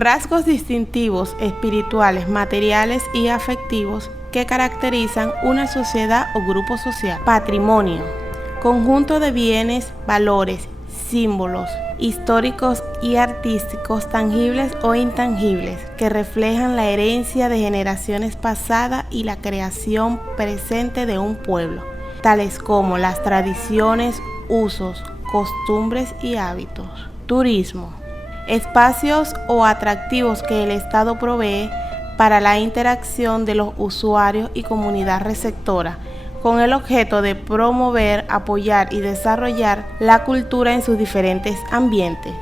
Rasgos distintivos espirituales, materiales y afectivos que caracterizan una sociedad o grupo social. Patrimonio: conjunto de bienes, valores, símbolos históricos y artísticos tangibles o intangibles que reflejan la herencia de generaciones pasadas y la creación presente de un pueblo, tales como las tradiciones, usos, costumbres y hábitos. Turismo: espacios o atractivos que el Estado provee para la interacción de los usuarios y comunidad receptora, con el objeto de promover, apoyar y desarrollar la cultura en sus diferentes ambientes.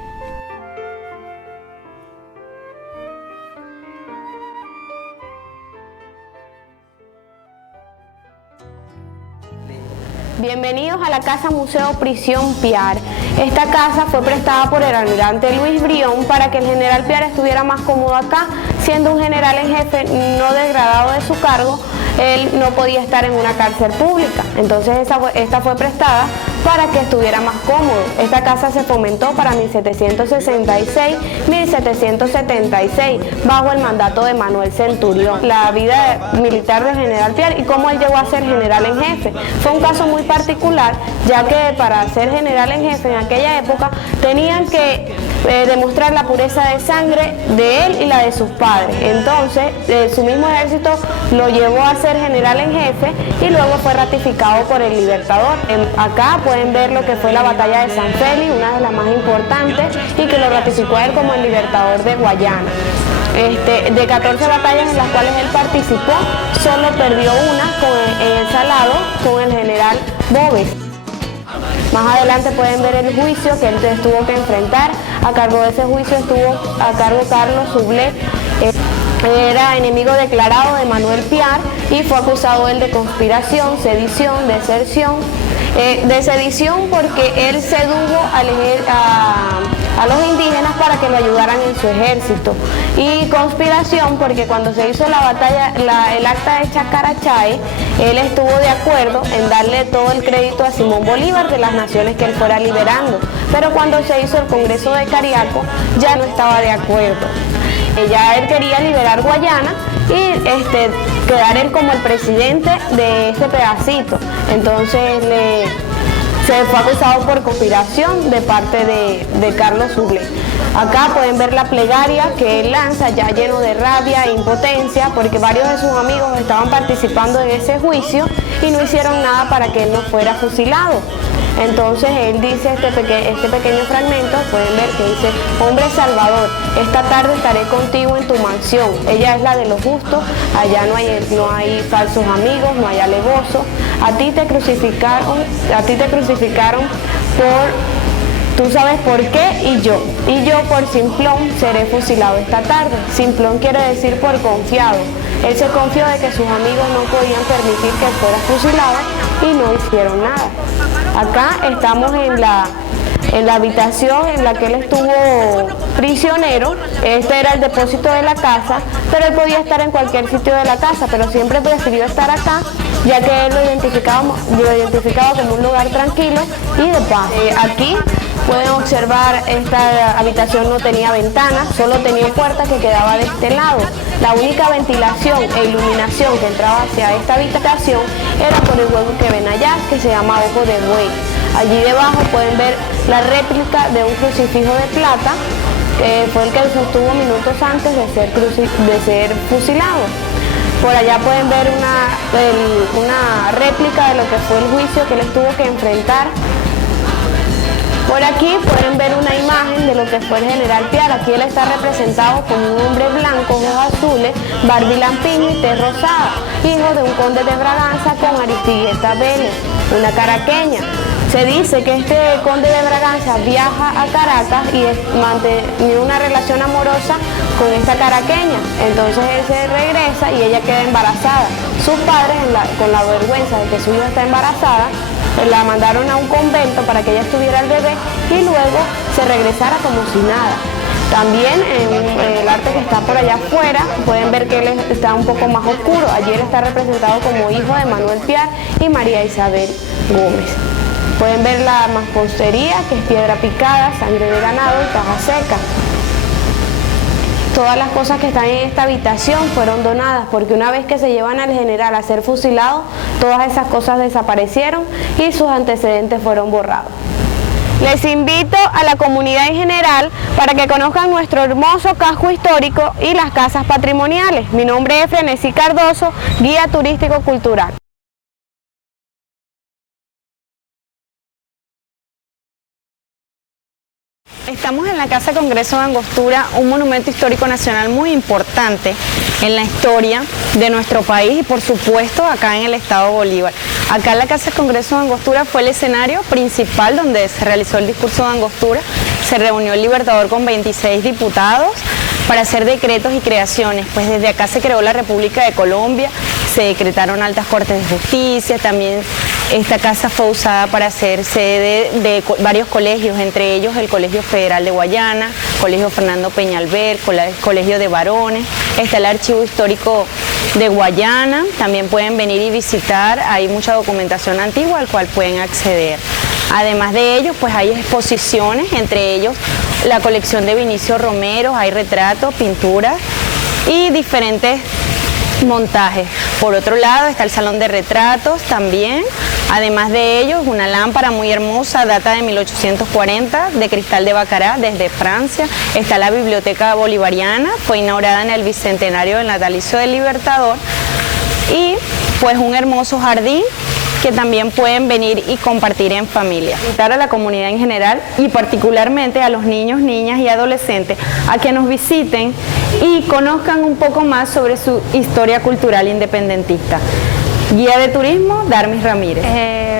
Bienvenidos a la Casa Museo Prisión Piar. Esta casa fue prestada por el almirante Luis Brión para que el general Piar estuviera más cómodo acá. Siendo un general en jefe no degradado de su cargo, él no podía estar en una cárcel pública. Entonces esta fue prestada para que estuviera más cómodo. Esta casa se fomentó para 1766-1776 bajo el mandato de Manuel Centurión. La vida militar del general Piar y cómo él llegó a ser general en jefe fue un caso muy particular, ya que para ser general en jefe en aquella época tenían que demostrar la pureza de sangre de él y la de sus padres. Entonces su mismo ejército lo llevó a ser general en jefe y luego fue ratificado por el Libertador. Acá pueden ver lo que fue la batalla de San Félix, una de las más importantes, y que lo ratificó a él como el Libertador de Guayana. De 14 batallas en las cuales él participó, solo perdió una en el Salado con el general Boves. Más adelante pueden ver el juicio que él tuvo que enfrentar. A cargo de ese juicio estuvo a cargo Carlos Sublet. Era enemigo declarado de Manuel Piar y fue acusado él de conspiración, sedición, deserción. De sedición porque él sedujo a los indígenas para que lo ayudaran en su ejército, y conspiración porque cuando se hizo la batalla, el acta de Chacarachay, él estuvo de acuerdo en darle todo el crédito a Simón Bolívar de las naciones que él fuera liberando, pero cuando se hizo el Congreso de Cariaco ya no estaba de acuerdo. Ya él quería liberar Guayana y quedar él como el presidente de ese pedacito. Entonces se fue acusado por conspiración de parte de Carlos Sublet. Acá pueden ver la plegaria que él lanza ya lleno de rabia e impotencia porque varios de sus amigos estaban participando en ese juicio y no hicieron nada para que él no fuera fusilado. Entonces él dice este pequeño fragmento, pueden ver que dice: hombre salvador, esta tarde estaré contigo en tu mansión, ella es la de los justos, allá no hay falsos amigos, no hay alevosos, a ti te crucificaron por, tú sabes por qué, y yo por simplón seré fusilado esta tarde. Simplón quiere decir por confiado. Él se confió de que sus amigos no podían permitir que él fuera fusilado y no hicieron nada. Acá estamos en la habitación en la que él estuvo prisionero. Este era el depósito de la casa, pero él podía estar en cualquier sitio de la casa, pero siempre prefirió estar acá, ya que él lo identificaba como un lugar tranquilo y de paz. Aquí pueden observar, esta habitación no tenía ventanas, solo tenía puerta que quedaba de este lado. La única ventilación e iluminación que entraba hacia esta habitación era por el hueco que ven allá, que se llama ojo de buey. Allí debajo pueden ver la réplica de un crucifijo de plata, que fue el que él sostuvo minutos antes de ser fusilado. Por allá pueden ver una réplica de lo que fue el juicio que él tuvo que enfrentar. Por aquí pueden ver una imagen de lo que fue el general Piar. Aquí él está representado como un hombre blanco, ojos azules, barbilampiño y tez rosada, hijo de un conde de Braganza con Aristigueta Vélez, una caraqueña. Se dice que este conde de Braganza viaja a Caracas y mantiene una relación amorosa con esta caraqueña. Entonces él se regresa y ella queda embarazada. Sus padres, con la vergüenza de que su hija está embarazada, la mandaron a un convento para que ella estuviera el bebé y luego se regresara como si nada. También en el arte que está por allá afuera pueden ver que él está un poco más oscuro. Allí él está representado como hijo de Manuel Piar y María Isabel Gómez. Pueden ver la mampostería, que es piedra picada, sangre de ganado y caja seca. Todas las cosas que están en esta habitación fueron donadas, porque una vez que se llevan al general a ser fusilado, todas esas cosas desaparecieron y sus antecedentes fueron borrados. Les invito a la comunidad en general para que conozcan nuestro hermoso casco histórico y las casas patrimoniales. Mi nombre es Frenesí Cardoso, guía turístico cultural. Estamos en la Casa Congreso de Angostura, un monumento histórico nacional muy importante en la historia de nuestro país y por supuesto acá en el estado Bolívar. Acá en la Casa Congreso de Angostura fue el escenario principal donde se realizó el discurso de Angostura. Se reunió el Libertador con 26 diputados para hacer decretos y creaciones. Pues desde acá se creó la República de Colombia, se decretaron altas cortes de justicia, también esta casa fue usada para hacer sede de varios colegios, entre ellos el Colegio Federal de Guayana, Colegio Fernando Peñalver, Colegio de Varones, está el Archivo Histórico de Guayana, también pueden venir y visitar, hay mucha documentación antigua al cual pueden acceder. Además de ello, pues hay exposiciones, entre ellos la colección de Vinicio Romero, hay retratos, pinturas y diferentes montajes. Por otro lado está el salón de retratos también, además de ellos una lámpara muy hermosa, data de 1840, de cristal de Bacará desde Francia. Está la biblioteca bolivariana, fue inaugurada en el bicentenario del natalicio del Libertador y pues un hermoso jardín que también pueden venir y compartir en familia. Invitar a la comunidad en general y particularmente a los niños, niñas y adolescentes a que nos visiten y conozcan un poco más sobre su historia cultural independentista. Guía de turismo, Darmis Ramírez.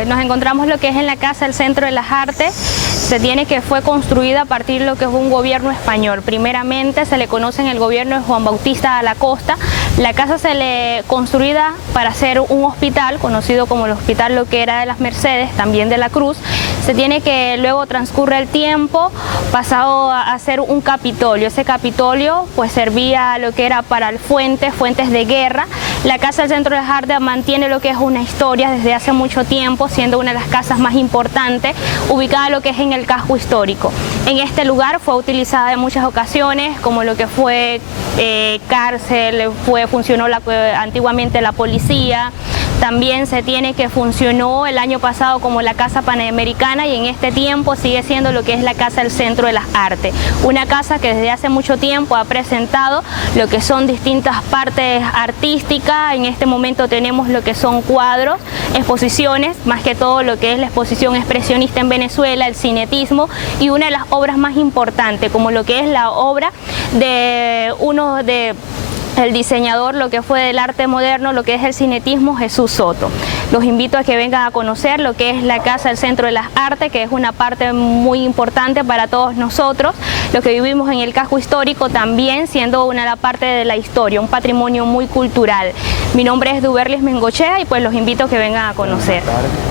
Nos encontramos lo que es en la Casa del Centro de las Artes. Se tiene que fue construida a partir de lo que es un gobierno español. Primeramente se le conoce en el gobierno de Juan Bautista Alacosta. La casa se le construida para hacer un hospital, conocido como el Hospital Lo que era de las Mercedes, también de la Cruz. Se tiene que luego transcurre el tiempo, pasado a ser un capitolio. Ese capitolio pues servía lo que era para el fuentes de guerra. La Casa del Centro de las Artes mantiene lo que es una historia desde hace mucho tiempo, siendo una de las casas más importantes, ubicada lo que es en el casco histórico. En este lugar fue utilizada en muchas ocasiones, como lo que fue cárcel, funcionó antiguamente la policía. También se tiene que funcionó el año pasado como la Casa Panamericana y en este tiempo sigue siendo lo que es la Casa del Centro de las Artes. Una casa que desde hace mucho tiempo ha presentado lo que son distintas partes artísticas. En este momento tenemos lo que son cuadros, exposiciones, más que todo lo que es la exposición expresionista en Venezuela, el cinetismo y una de las obras más importantes como lo que es la obra de el diseñador, lo que fue del arte moderno, lo que es el cinetismo, Jesús Soto. Los invito a que vengan a conocer lo que es la Casa del Centro de las Artes, que es una parte muy importante para todos nosotros, los que vivimos en el casco histórico, también siendo una parte de la historia, un patrimonio muy cultural. Mi nombre es Duberlis Mengochea y pues los invito a que vengan a conocer.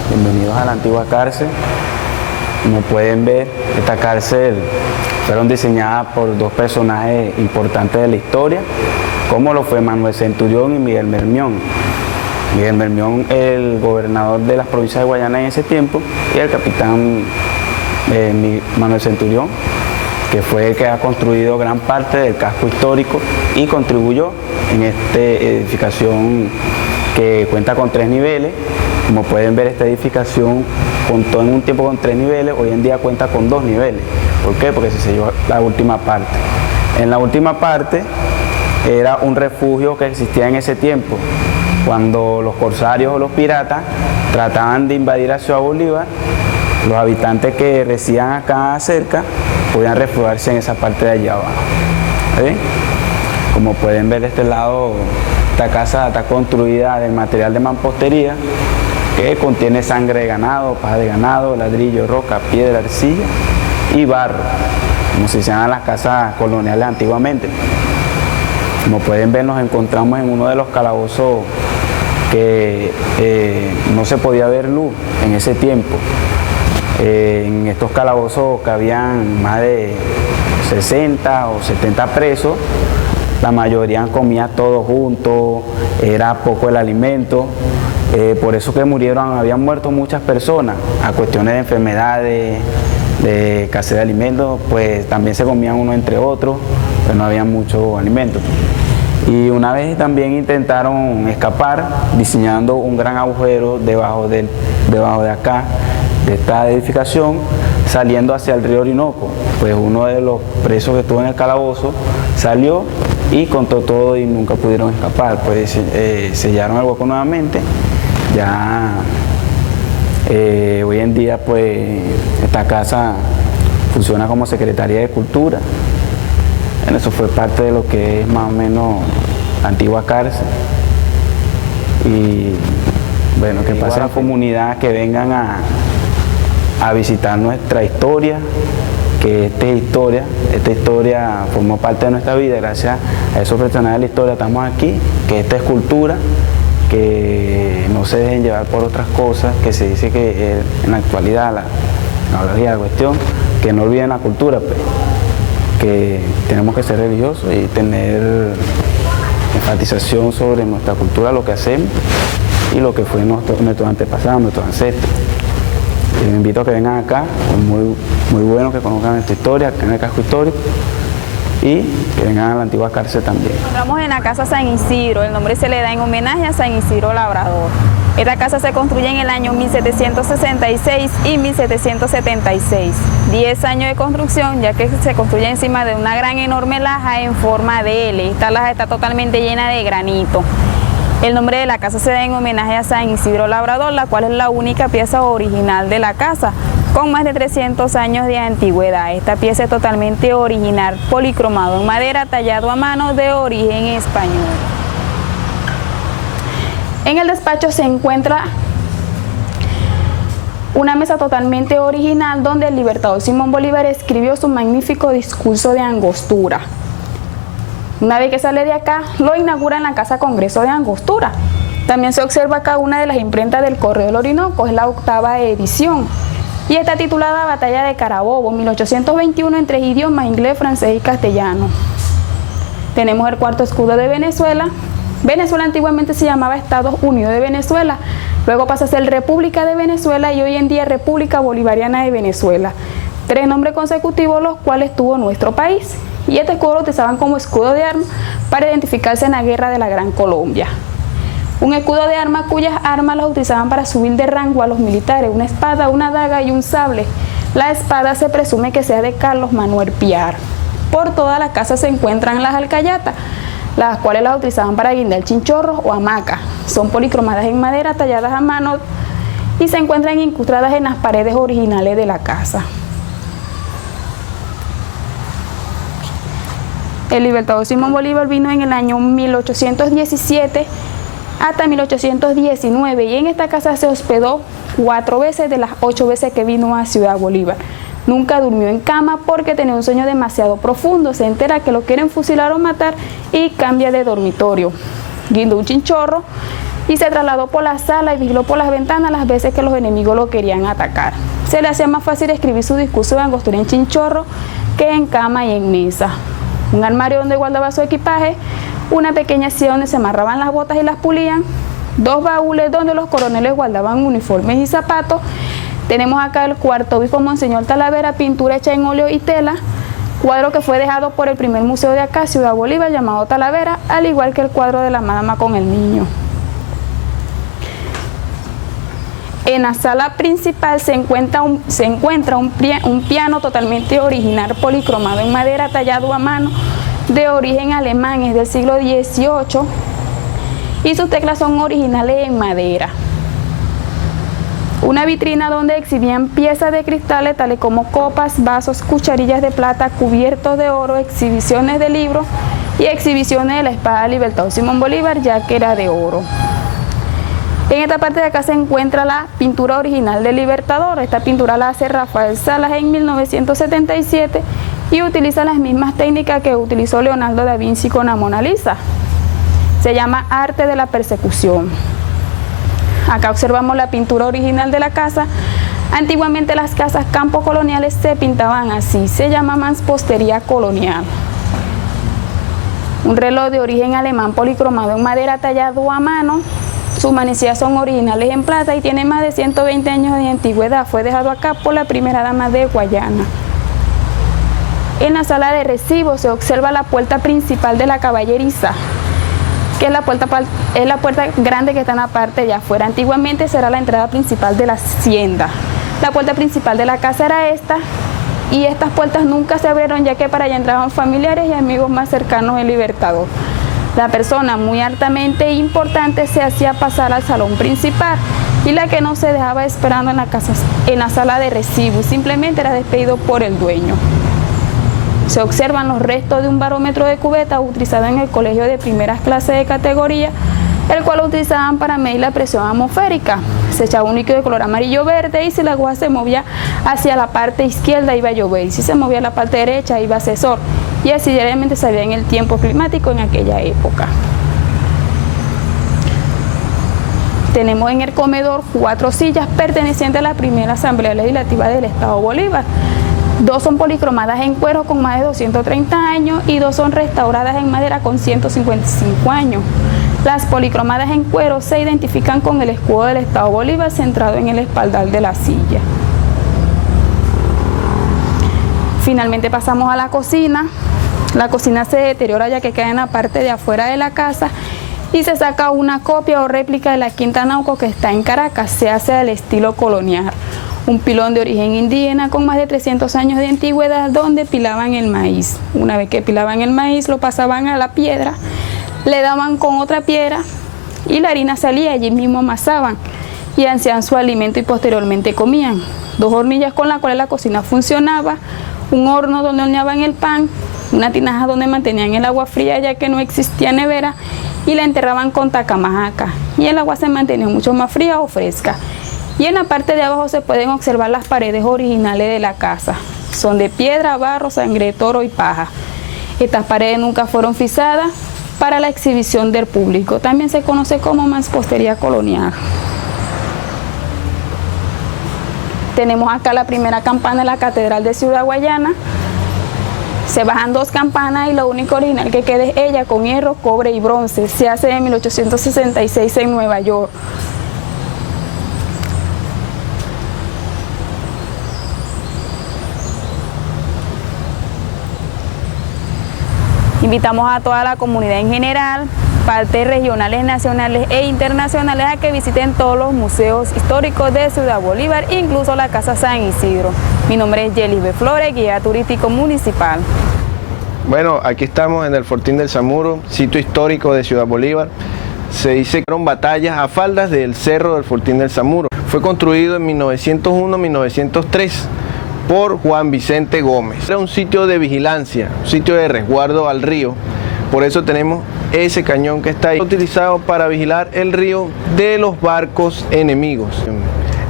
Bienvenidos a la antigua cárcel. Como pueden ver, esta cárcel fueron diseñadas por dos personajes importantes de la historia, como lo fue Manuel Centurión y Miguel Mermión. Miguel Mermión, el gobernador de las provincias de Guayana en ese tiempo, y el capitán Manuel Centurión, que fue el que ha construido gran parte del casco histórico y contribuyó en esta edificación que cuenta con 3 niveles. Como pueden ver, esta edificación contó en un tiempo con 3 niveles, hoy en día cuenta con 2 niveles. ¿Por qué? Porque se selló la última parte. En la última parte era un refugio que existía en ese tiempo. Cuando los corsarios o los piratas trataban de invadir a Ciudad Bolívar, los habitantes que residían acá cerca podían refugiarse en esa parte de allá abajo. ¿Sí? Como pueden ver de este lado, esta casa está construida del material de mampostería que contiene sangre de ganado, paja de ganado, ladrillo, roca, piedra, arcilla y barro, como se hacían las casas coloniales antiguamente. Como pueden ver, nos encontramos en uno de los calabozos que no se podía ver luz en ese tiempo. En estos calabozos cabían más de 60 o 70 presos, la mayoría comía todos juntos, era poco el alimento, por eso que murieron, habían muerto muchas personas a cuestiones de enfermedades de escasez de alimentos, pues también se comían uno entre otros, pues no había mucho alimento. Y una vez también intentaron escapar diseñando un gran agujero debajo de acá, de esta edificación, saliendo hacia el río Orinoco. Pues uno de los presos que estuvo en el calabozo salió y contó todo y nunca pudieron escapar. Pues sellaron el hueco nuevamente. Ya hoy en día pues esta casa funciona como Secretaría de Cultura. Eso fue parte de lo que es más o menos la antigua cárcel. Y bueno, que pase a la comunidad, que vengan a visitar nuestra historia, que esta historia formó parte de nuestra vida. Gracias a esos profesionales de la historia estamos aquí, que esta es cultura, que no se dejen llevar por otras cosas, que se dice que en la actualidad, la cuestión, que no olviden la cultura, pues, que tenemos que ser religiosos y tener enfatización sobre nuestra cultura, lo que hacemos y lo que fue nuestros antepasados, nuestros ancestros. Les invito a que vengan acá, es muy bueno que conozcan nuestra historia, acá en el casco histórico, y que vengan a la antigua cárcel también. Estamos en la Casa San Isidro, el nombre se le da en homenaje a San Isidro Labrador. Esta casa se construye en el año 1766 y 1776. 10 años de construcción, ya que se construye encima de una gran enorme laja en forma de L. Esta laja está totalmente llena de granito. El nombre de la casa se da en homenaje a San Isidro Labrador, la cual es la única pieza original de la casa, con más de 300 años de antigüedad. Esta pieza es totalmente original, policromado en madera, tallado a mano, de origen español. En el despacho se encuentra una mesa totalmente original donde el libertador Simón Bolívar escribió su magnífico discurso de Angostura. Una vez que sale de acá, lo inaugura en la Casa Congreso de Angostura. También se observa acá una de las imprentas del Correo del Orinoco, es la 8ª edición. Y está titulada Batalla de Carabobo, 1821, en 3 idiomas, inglés, francés y castellano. Tenemos el 4º escudo de Venezuela. Venezuela antiguamente se llamaba Estados Unidos de Venezuela, luego pasa a ser República de Venezuela y hoy en día República Bolivariana de Venezuela. 3 nombres consecutivos los cuales tuvo nuestro país. Y este escudo lo utilizaban como escudo de armas para identificarse en la Guerra de la Gran Colombia. Un escudo de armas cuyas armas las utilizaban para subir de rango a los militares, una espada, una daga y un sable. La espada se presume que sea de Carlos Manuel Piar. Por toda la casa se encuentran las alcayatas, las cuales las utilizaban para guindar chinchorros o hamacas. Son policromadas en madera, talladas a mano y se encuentran incrustadas en las paredes originales de la casa. El libertador Simón Bolívar vino en el año 1817 hasta 1819 y en esta casa se hospedó 4 veces de las 8 veces que vino a Ciudad Bolívar. Nunca durmió en cama porque tenía un sueño demasiado profundo. Se entera que lo quieren fusilar o matar y cambia de dormitorio. Guindó un chinchorro y se trasladó por la sala y vigiló por las ventanas las veces que los enemigos lo querían atacar. Se le hacía más fácil escribir su discurso de Angostura en chinchorro que en cama y en mesa. Un armario donde guardaba su equipaje, una pequeña silla donde se amarraban las botas y las pulían, 2 baúles donde los coroneles guardaban uniformes y zapatos. Tenemos acá el cuarto obispo Monseñor Talavera, pintura hecha en óleo y tela, cuadro que fue dejado por el primer museo de acá, Ciudad Bolívar, llamado Talavera, al igual que el cuadro de la madama con el niño. En la sala principal se encuentra un piano totalmente original, policromado en madera, tallado a mano, de origen alemán, es del siglo XVIII, y sus teclas son originales en madera. Una vitrina donde exhibían piezas de cristales tales como copas, vasos, cucharillas de plata, cubiertos de oro, exhibiciones de libros y exhibiciones de la espada del libertador Simón Bolívar, ya que era de oro. En esta parte de acá se encuentra la pintura original del libertador. Esta pintura la hace Rafael Salas en 1977 y utiliza las mismas técnicas que utilizó Leonardo da Vinci con la Mona Lisa. Se llama Arte de la Persecución. Acá observamos la pintura original de la casa. Antiguamente las casas campo coloniales se pintaban así, se llama mampostería colonial. Un reloj de origen alemán policromado en madera tallado a mano. Sus manecillas son originales en plata y tiene más de 120 años de antigüedad. Fue dejado acá por la primera dama de Guayana. En la sala de recibo se observa la puerta principal de la caballeriza, que es la puerta grande que está en la parte de afuera. Antiguamente será la entrada principal de la hacienda. La puerta principal de la casa era esta, y estas puertas nunca se abrieron, ya que para allá entraban familiares y amigos más cercanos del libertador. La persona muy altamente importante se hacía pasar al salón principal, y la que no se dejaba esperando en la sala de recibo, simplemente era despedido por el dueño. Se observan los restos de un barómetro de cubeta utilizado en el colegio de primeras clases de categoría, el cual lo utilizaban para medir la presión atmosférica. Se echaba un líquido de color amarillo-verde, y si la aguja se movía hacia la parte izquierda iba a llover, y si se movía a la parte derecha iba a hacer sol, y así diariamente sabían en el tiempo climático en aquella época. Tenemos en el comedor 4 sillas pertenecientes a la primera Asamblea Legislativa del Estado Bolívar. 2 son policromadas en cuero con más de 230 años y 2 son restauradas en madera con 155 años. Las policromadas en cuero se identifican con el escudo del Estado Bolívar centrado en el espaldar de la silla. Finalmente pasamos a la cocina. La cocina se deteriora ya que queda en la parte de afuera de la casa, y se saca una copia o réplica de la Quinta Nauco que está en Caracas. Se hace al estilo colonial. Un pilón de origen indígena con más de 300 años de antigüedad, donde pilaban el maíz. Una vez que pilaban el maíz, lo pasaban a la piedra, le daban con otra piedra y la harina salía, allí mismo amasaban y hacían su alimento y posteriormente comían. 2 hornillas con las cuales la cocina funcionaba, un horno donde horneaban el pan, una tinaja donde mantenían el agua fría ya que no existía nevera, y la enterraban con tacamajaca, y el agua se mantenía mucho más fría o fresca. Y en la parte de abajo se pueden observar las paredes originales de la casa. Son de piedra, barro, sangre de toro y paja. Estas paredes nunca fueron frisadas para la exhibición del público. También se conoce como mampostería colonial. Tenemos acá la primera campana de la Catedral de Ciudad Guayana. Se bajan 2 campanas y lo único original que queda es ella, con hierro, cobre y bronce. Se hace en 1866 en Nueva York. Invitamos a toda la comunidad en general, partes regionales, nacionales e internacionales, a que visiten todos los museos históricos de Ciudad Bolívar, incluso la Casa San Isidro. Mi nombre es Yelis B. Flores, guía turístico municipal. Bueno, aquí estamos en el Fortín del Samuro, sitio histórico de Ciudad Bolívar. Se dice que fueron batallas a faldas del cerro del Fortín del Samuro. Fue construido en 1901-1903. por Juan Vicente Gómez. Era un sitio de vigilancia, un sitio de resguardo al río, por eso tenemos ese cañón que está ahí, utilizado para vigilar el río de los barcos enemigos.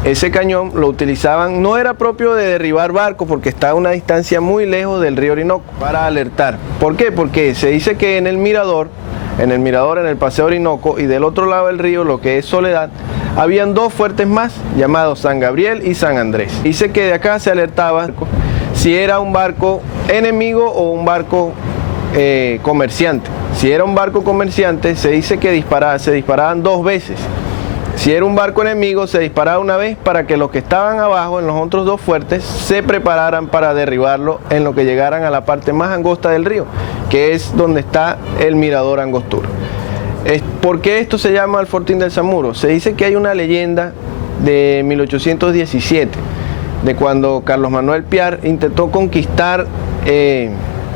Ese cañón lo utilizaban, no era propio de derribar barcos porque está a una distancia muy lejos del río Orinoco, para alertar. ¿Por qué? Porque se dice que en el mirador, en el Paseo Orinoco, y del otro lado del río, lo que es Soledad, habían 2 fuertes más, llamados San Gabriel y San Andrés. Dice que de acá se alertaba si era un barco enemigo o un barco comerciante. Si era un barco comerciante, se dice que se disparaban 2 veces. Si era un barco enemigo, se disparaba una vez para que los que estaban abajo en los otros 2 fuertes se prepararan para derribarlo en lo que llegaran a la parte más angosta del río, que es donde está el mirador Angostura. ¿Por qué esto se llama el Fortín del Samuro? Se dice que hay una leyenda de 1817, de cuando Carlos Manuel Piar intentó conquistar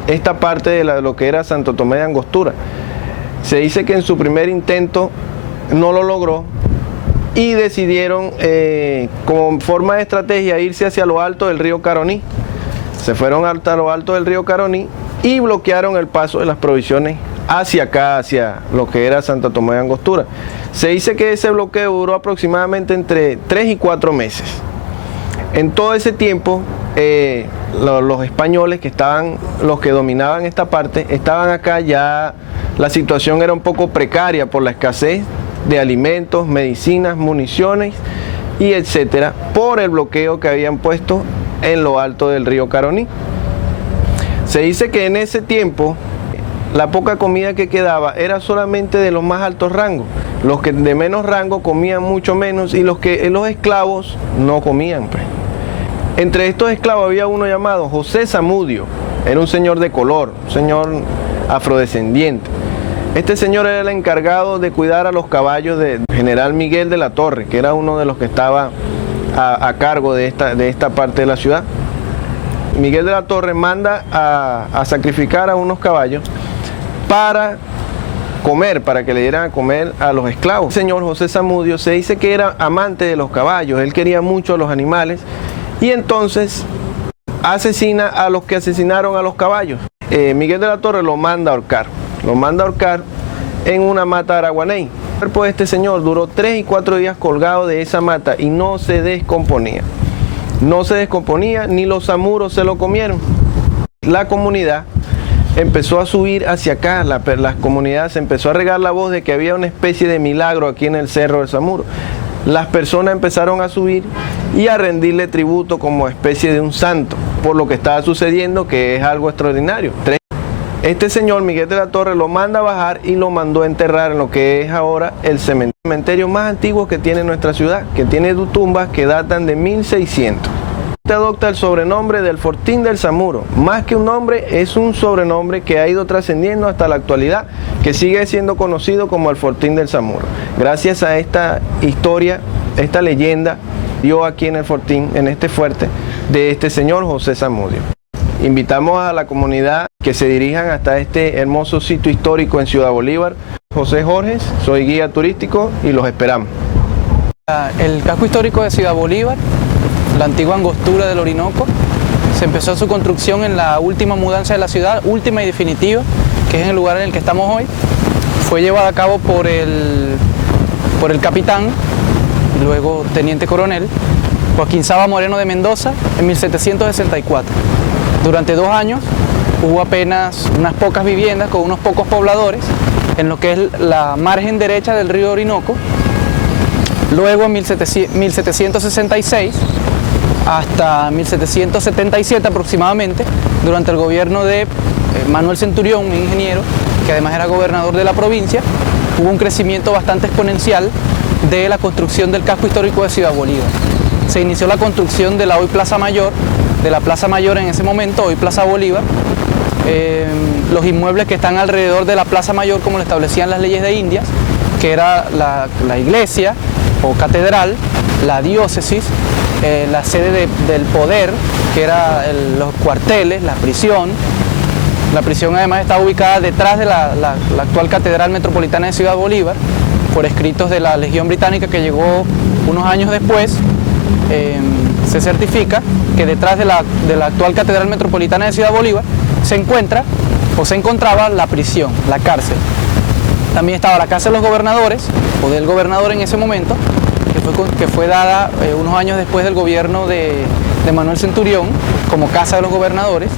esta parte de lo que era Santo Tomé de Angostura. Se dice que en su primer intento no lo logró y decidieron, como forma de estrategia, irse hacia lo alto del río Caroní. Se fueron hasta lo alto del río Caroní y bloquearon el paso de las provisiones hacia acá, hacia lo que era Santo Tomé de Angostura. Se dice que ese bloqueo duró aproximadamente entre 3 y 4 meses. En todo ese tiempo, los españoles, que estaban, los que dominaban esta parte, estaban acá. Ya la situación era un poco precaria por la escasez de alimentos, medicinas, municiones y etcétera, por el bloqueo que habían puesto en lo alto del río Caroní. Se dice que en ese tiempo la poca comida que quedaba era solamente de los más altos rangos, Los que de menos rango comían mucho menos y los esclavos no comían, pues. Entre estos esclavos había uno llamado José Zamudio. Era un señor de color, un señor afrodescendiente. Este señor era el encargado de cuidar a los caballos del general Miguel de la Torre, que era uno de los que estaba a cargo de esta parte de la ciudad. Miguel de la Torre manda a sacrificar a unos caballos para comer, para que le dieran a comer a los esclavos. El señor José Zamudio se dice que era amante de los caballos, él quería mucho a los animales y entonces asesina a los que asesinaron a los caballos. Miguel de la Torre lo manda a ahorcar. Lo manda a ahorcar en una mata araguaney. El cuerpo de este señor duró 3 y 4 días colgado de esa mata y no se descomponía. No se descomponía, ni los zamuros se lo comieron. La comunidad empezó a subir hacia acá, la comunidad se empezó a regar la voz de que había una especie de milagro aquí en el Cerro del Zamuro. Las personas empezaron a subir y a rendirle tributo como especie de un santo por lo que estaba sucediendo, que es algo extraordinario. Este señor Miguel de la Torre lo manda a bajar y lo mandó a enterrar en lo que es ahora el cementerio más antiguo que tiene nuestra ciudad, que tiene tumbas que datan de 1600. Este adopta el sobrenombre del Fortín del Zamuro. Más que un nombre, es un sobrenombre que ha ido trascendiendo hasta la actualidad, que sigue siendo conocido como el Fortín del Zamuro. Gracias a esta historia, esta leyenda, dio aquí en el Fortín, en este fuerte, de este señor José Zamudio. Invitamos a la comunidad que se dirijan hasta este hermoso sitio histórico en Ciudad Bolívar. José Jorges, soy guía turístico y los esperamos. El casco histórico de Ciudad Bolívar, la antigua Angostura del Orinoco, se empezó su construcción en la última mudanza de la ciudad, última y definitiva, que es en el lugar en el que estamos hoy. Fue llevada a cabo por el capitán, luego teniente coronel, Joaquín Saba Moreno de Mendoza, en 1764. Durante 2 años hubo apenas unas pocas viviendas con unos pocos pobladores en lo que es la margen derecha del río Orinoco. Luego en 1766 hasta 1777 aproximadamente, durante el gobierno de Manuel Centurión, un ingeniero que además era gobernador de la provincia, hubo un crecimiento bastante exponencial de la construcción del casco histórico de Ciudad Bolívar. Se inició la construcción de la hoy Plaza Mayor, de la Plaza Mayor en ese momento, hoy Plaza Bolívar. Los inmuebles que están alrededor de la Plaza Mayor, como lo establecían las leyes de Indias, que era la iglesia o catedral, la diócesis, la sede del poder, que eran los cuarteles, la prisión. La prisión además está ubicada detrás de la actual Catedral Metropolitana de Ciudad Bolívar, por escritos de la Legión Británica que llegó unos años después. Se certifica que detrás de la actual Catedral Metropolitana de Ciudad Bolívar se encuentra o se encontraba la prisión, la cárcel. También estaba la Casa de los Gobernadores, o del gobernador en ese momento, que fue dada unos años después del gobierno de Manuel Centurión como Casa de los Gobernadores.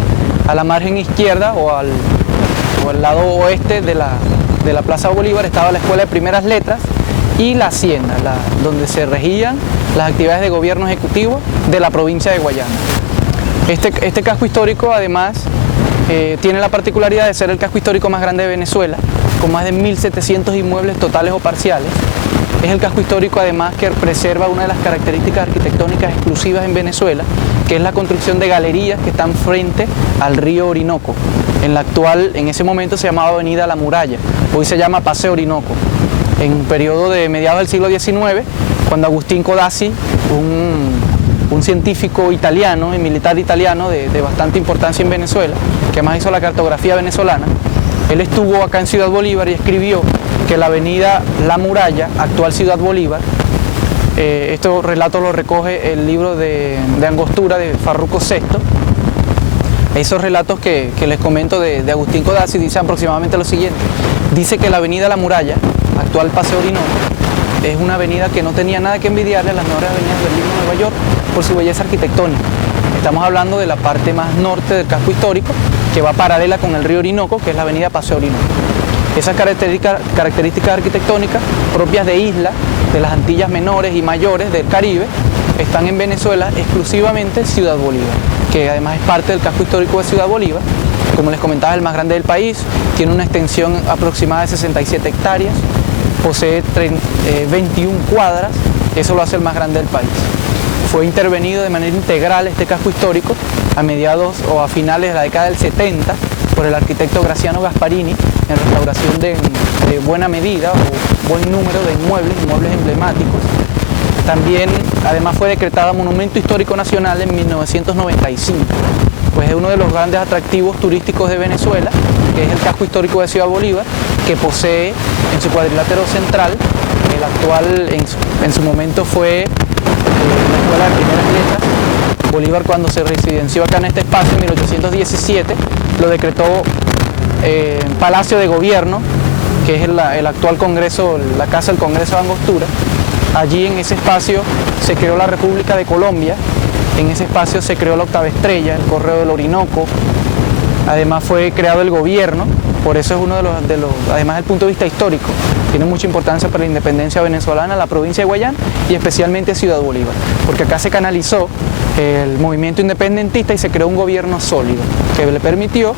A la margen izquierda o al lado oeste de la Plaza Bolívar estaba la Escuela de Primeras Letras y la Hacienda, donde se regían las actividades de gobierno ejecutivo de la provincia de Guayana. Este casco histórico además tiene la particularidad de ser el casco histórico más grande de Venezuela, con más de 1.700 inmuebles totales o parciales. Es el casco histórico además que preserva una de las características arquitectónicas exclusivas en Venezuela, que es la construcción de galerías que están frente al río Orinoco. En ese momento se llamaba Avenida La Muralla, hoy se llama Paseo Orinoco. En un periodo de mediados del siglo XIX, cuando Agustín Codazzi, un científico italiano y militar italiano de bastante importancia en Venezuela, que además hizo la cartografía venezolana, él estuvo acá en Ciudad Bolívar y escribió que la avenida La Muralla, actual Ciudad Bolívar, estos relatos los recoge el libro de Angostura de Farruco VI. Esos relatos que les comento de Agustín Codazzi dicen aproximadamente lo siguiente. Dice que la avenida La Muralla, actual Paseo Orinoco, es una avenida que no tenía nada que envidiarle a las mejores avenidas de Berlín o Nueva York por su belleza arquitectónica. Estamos hablando de la parte más norte del casco histórico, que va paralela con el río Orinoco, que es la avenida Paseo Orinoco. Esas características arquitectónicas propias de islas, de las Antillas menores y mayores del Caribe, están en Venezuela exclusivamente Ciudad Bolívar, que además es parte del casco histórico de Ciudad Bolívar. Como les comentaba, es el más grande del país, tiene una extensión aproximada de 67 hectáreas, posee 21 cuadras, eso lo hace el más grande del país. Fue intervenido de manera integral este casco histórico a mediados o a finales de la década del 70 por el arquitecto Graciano Gasparini en restauración de buena medida o buen número de inmuebles emblemáticos. También, además, fue decretada Monumento Histórico Nacional en 1995. Pues es uno de los grandes atractivos turísticos de Venezuela, que es el casco histórico de Ciudad Bolívar, que posee en su cuadrilátero central, el actual en su momento fue la Escuela de Primeras Letras. Bolívar, cuando se residenció acá en este espacio en 1817, lo decretó Palacio de Gobierno, que es el actual Congreso, la Casa del Congreso de Angostura. Allí en ese espacio se creó la República de Colombia, en ese espacio se creó la Octava Estrella, el Correo del Orinoco, además fue creado el gobierno, por eso es uno de los, además del punto de vista histórico, tiene mucha importancia para la independencia venezolana, la provincia de Guayana y especialmente Ciudad Bolívar, porque acá se canalizó el movimiento independentista y se creó un gobierno sólido que le permitió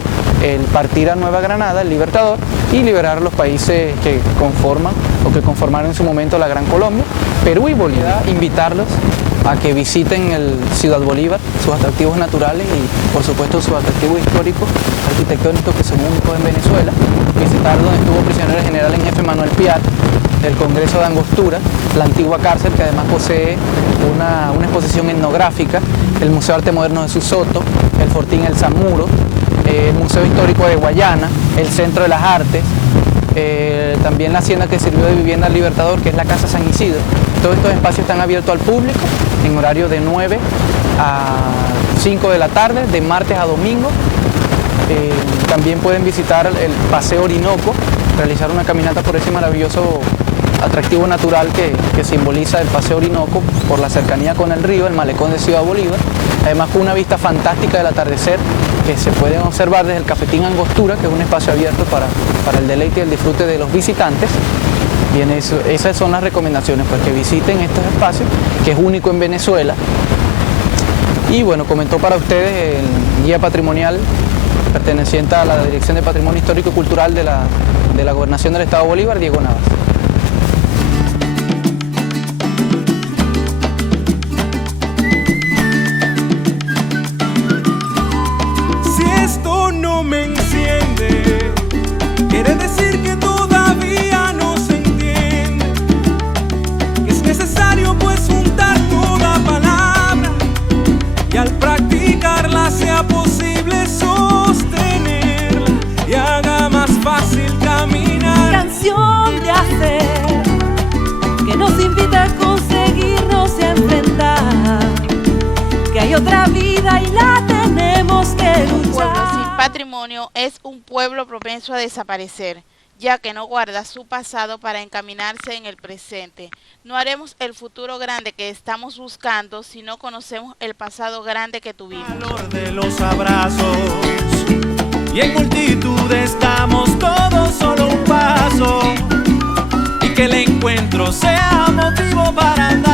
partir a Nueva Granada, el Libertador, y liberar a los países que conforman o que conformaron en su momento la Gran Colombia, Perú y Bolivia. Invitarlos a que visiten el Ciudad Bolívar, sus atractivos naturales y por supuesto sus atractivos históricos, arquitectónicos que son únicos en Venezuela, visitar donde estuvo prisionero general en jefe Manuel Piar, el Congreso de Angostura, la antigua cárcel que además posee una exposición etnográfica, el Museo de Arte Moderno de Susoto, el Fortín El Samuro, el Museo Histórico de Guayana, el Centro de las Artes, también la hacienda que sirvió de vivienda al Libertador, que es la Casa San Isidro. Todos estos espacios están abiertos al público en horario de 9 a 5 de la tarde, de martes a domingo. También pueden visitar el Paseo Orinoco, realizar una caminata por ese maravilloso atractivo natural que simboliza el Paseo Orinoco por la cercanía con el río, el malecón de Ciudad Bolívar. Además con una vista fantástica del atardecer que se pueden observar desde el Cafetín Angostura, que es un espacio abierto para el deleite y el disfrute de los visitantes. Bien, esas son las recomendaciones, pues que visiten estos espacios, que es único en Venezuela. Y bueno, comentó para ustedes el guía patrimonial perteneciente a la Dirección de Patrimonio Histórico y Cultural de la Gobernación del Estado Bolívar, Diego Navas. Si esto no me enciende, quiere decir que todavía no se entiende. Es necesario pues juntar toda palabra y al practicarla sea posible sostenerla y haga más fácil caminar. Canción de hacer que nos invita a conseguirnos y a enfrentar que hay otra vida y la tenemos que luchar. Un pueblo sin patrimonio es un pueblo propenso a desaparecer, ya que no guarda su pasado para encaminarse en el presente. No haremos el futuro grande que estamos buscando si no conocemos el pasado grande que tuvimos. El valor de los abrazos y en multitudes damos todos solo un paso y que el encuentro sea motivo para andar.